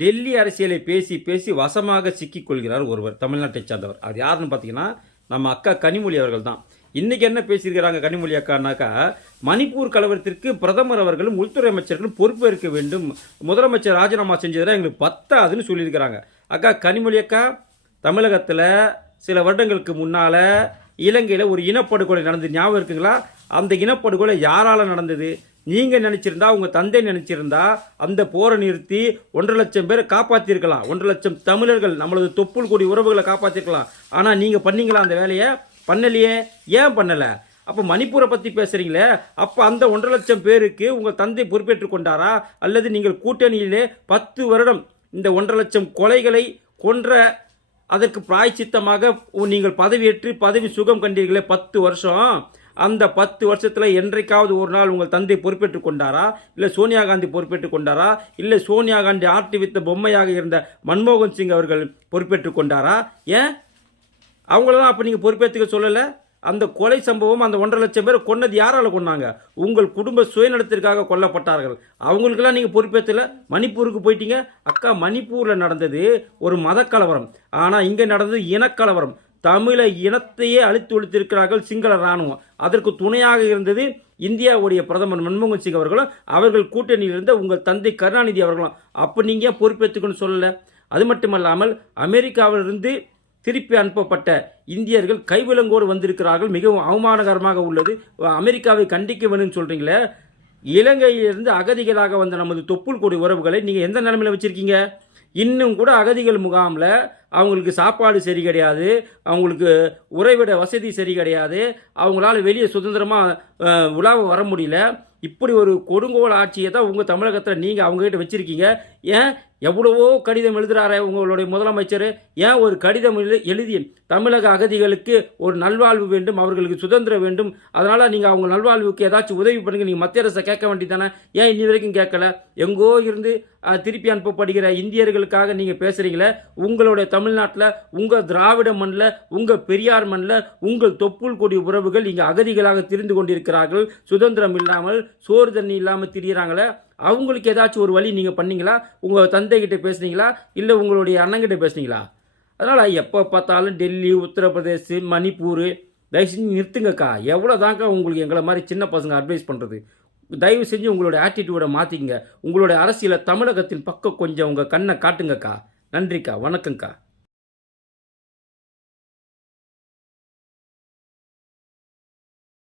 டெல்லி அரசியலை பேசி பேசி வசமாக சிக்கிக்கொள்கிறார் ஒருவர் தமிழ்நாட்டை சார்ந்தவர். அது யாருன்னு பார்த்தீங்கன்னா நம்ம அக்கா கனிமொழி அவர்கள் தான். இன்றைக்கி என்ன பேசியிருக்கிறாங்க கனிமொழி அக்கானாக்கா? மணிப்பூர் கலவரத்திற்கு பிரதமர் அவர்களும் உள்துறை அமைச்சர்களும் பொறுப்பேற்க வேண்டும். முதலமைச்சர் ராஜினாமா செஞ்சதெல்லாம் எங்களுக்கு பத்தாதுன்னு சொல்லியிருக்கிறாங்க. அக்கா கனிமொழி அக்கா தமிழகத்தில் சில வருடங்களுக்கு முன்னால் இலங்கையில் ஒரு இனப்படுகொலை நடந்தது ஞாபகம் இருக்குங்களா? அந்த இனப்படுகொலை யாரால் நடந்தது? நீங்கள் நினச்சிருந்தா உங்கள் தந்தை நினச்சிருந்தா அந்த போரை நிறுத்தி ஒன்றரை லட்சம் பேரை காப்பாற்றிருக்கலாம் ஒன்றரை லட்சம் தமிழர்கள் நம்மளது தொப்புள் கூடி உறவுகளை காப்பாற்றிருக்கலாம் ஆனால் நீங்கள் பண்ணீங்களா அந்த வேலையை? பண்ணலையே. ஏன் பண்ணலை? அப்போ மணிப்பூரை பற்றி பேசுகிறீங்களே அப்போ அந்த ஒன்றரை லட்சம் பேருக்கு உங்கள் தந்தை பொறுப்பேற்று கொண்டாரா? அல்லது நீங்கள் கூட்டணியிலே பத்து வருடம் இந்த ஒன்றரை லட்சம் கொலைகளை கொன்ற அதற்கு பிராய்ச்சித்தமாக உ- நீங்கள் பதவியேற்று பதவி சுகம் கண்டீர்களே பத்து வருஷம். அந்த பத்து வருஷத்தில் என்றைக்காவது ஒரு நாள் உங்கள் தந்தை பொறுப்பேற்றுக் கொண்டாரா? இல்லை சோனியா காந்தி பொறுப்பேற்றுக் கொண்டாரா? இல்லை சோனியா காந்தி ஆட்டி வித்த பொம்மையாக இருந்த மன்மோகன் சிங் அவர்கள் பொறுப்பேற்றுக் கொண்டாரா? ஏன்? அவங்களெல்லாம் அப்போ நீங்கள் பொறுப்பேற்றுக்க சொல்லலை? அந்த கொலை சம்பவம் அந்த ஒன்றரை லட்சம் பேர் கொன்னது யாரால் கொன்னாங்க? உங்கள் குடும்ப சுயநலத்திற்காக கொல்லப்பட்டார்கள். அவங்களுக்கெல்லாம் நீங்கள் பொறுப்பேற்றல மணிப்பூருக்கு போயிட்டீங்க? அக்கா மணிப்பூரில் நடந்தது ஒரு மத கலவரம் ஆனால் இங்கே நடந்தது இனக்கலவரம். தமிழை இனத்தையே அழித்து ஒழித்திருக்கிறார்கள் சிங்கள இராணுவம். அதற்கு துணையாக இருந்தது இந்தியாவுடைய பிரதமர் மன்மோகன் சிங் அவர்களும் அவர்கள் கூட்டணியில் இருந்த உங்கள் தந்தை கருணாநிதி அவர்களும். அப்போ நீங்கள் ஏன் பொறுப்பேற்றுக்கணும்னு சொல்லலை? அது மட்டுமல்லாமல் அமெரிக்காவிலிருந்து திருப்பி அனுப்பப்பட்ட இந்தியர்கள் கைவிலங்கோடு வந்திருக்கிறார்கள். மிகவும் அவமானகரமாக உள்ளது. அமெரிக்காவை கண்டிக்க வேணும்னு சொல்கிறீங்களே இலங்கையிலிருந்து அகதிகளாக வந்த நமது தொப்புள் கொடி உறவுகளை நீங்கள் எந்த நிலைமையில் வச்சுருக்கீங்க? இன்னும் கூட அகதிகள் முகாமில் அவங்களுக்கு சாப்பாடு சரி கிடையாது அவங்களுக்கு உறைவிட வசதி சரி கிடையாது அவங்களால வெளியே சுதந்திரமாக உலாவ வர முடியல. இப்படி ஒரு கொடுங்கோல் ஆட்சியை தான் உங்கள் தமிழகத்தில் நீங்கள் அவங்ககிட்ட வச்சுருக்கீங்க. ஏன் எவ்வளவோ கடிதம் எழுதுறாரே உங்களுடைய முதலமைச்சர். ஏன் ஒரு கடிதம் எழுதி தமிழக அகதிகளுக்கு ஒரு நல்வாழ்வு வேண்டும் அவர்களுக்கு சுதந்திரம் வேண்டும். அதனால் நீங்கள் அவங்க நல்வாழ்வுக்கு ஏதாச்சும் உதவி பண்ணுங்க. நீங்கள் மத்திய அரசை கேட்க வேண்டியதானே ஏன் இன்னி வரைக்கும் கேட்கல? எங்கோ இருந்து திருப்பி அனுப்பப்படுகிற இந்தியர்களுக்காக நீங்கள் பேசுகிறீங்களே உங்களுடைய தமிழ் தமிழ்நாட்டில் உங்கள் திராவிட மண்ணில் உங்கள் பெரியார் மண்ணில் உங்கள் தொப்புள் கொடி உறவுகள் இங்கே அகதிகளாக திரிந்து கொண்டிருக்கிறார்கள். சுதந்திரம் இல்லாமல் சோறு தண்ணி இல்லாமல் திரியிறாங்களே அவங்களுக்கு ஏதாச்சும் ஒரு வழி நீங்கள் பண்ணீங்களா? உங்கள் தந்தைகிட்ட பேசுனீங்களா? இல்லை உங்களுடைய அண்ணங்கிட்ட பேசுனீங்களா? அதனால் எப்போ பார்த்தாலும் டெல்லி உத்தரப்பிரதேஷ் மணிப்பூர் தயவு செஞ்சு நிறுத்துங்கக்கா. எவ்வளோ தாங்க்கா உங்களுக்கு எங்களை மாதிரி சின்ன பசங்க அட்வைஸ் பண்ணுறது தயவு செஞ்சு உங்களோட ஆட்டிடியூடை மாற்றிக்கங்க உங்களுடைய அரசியலை தமிழகத்தின் பக்கம் கொஞ்சம் உங்கள் கண்ணை காட்டுங்கக்கா. நன்றிக்கா வணக்கங்க்கா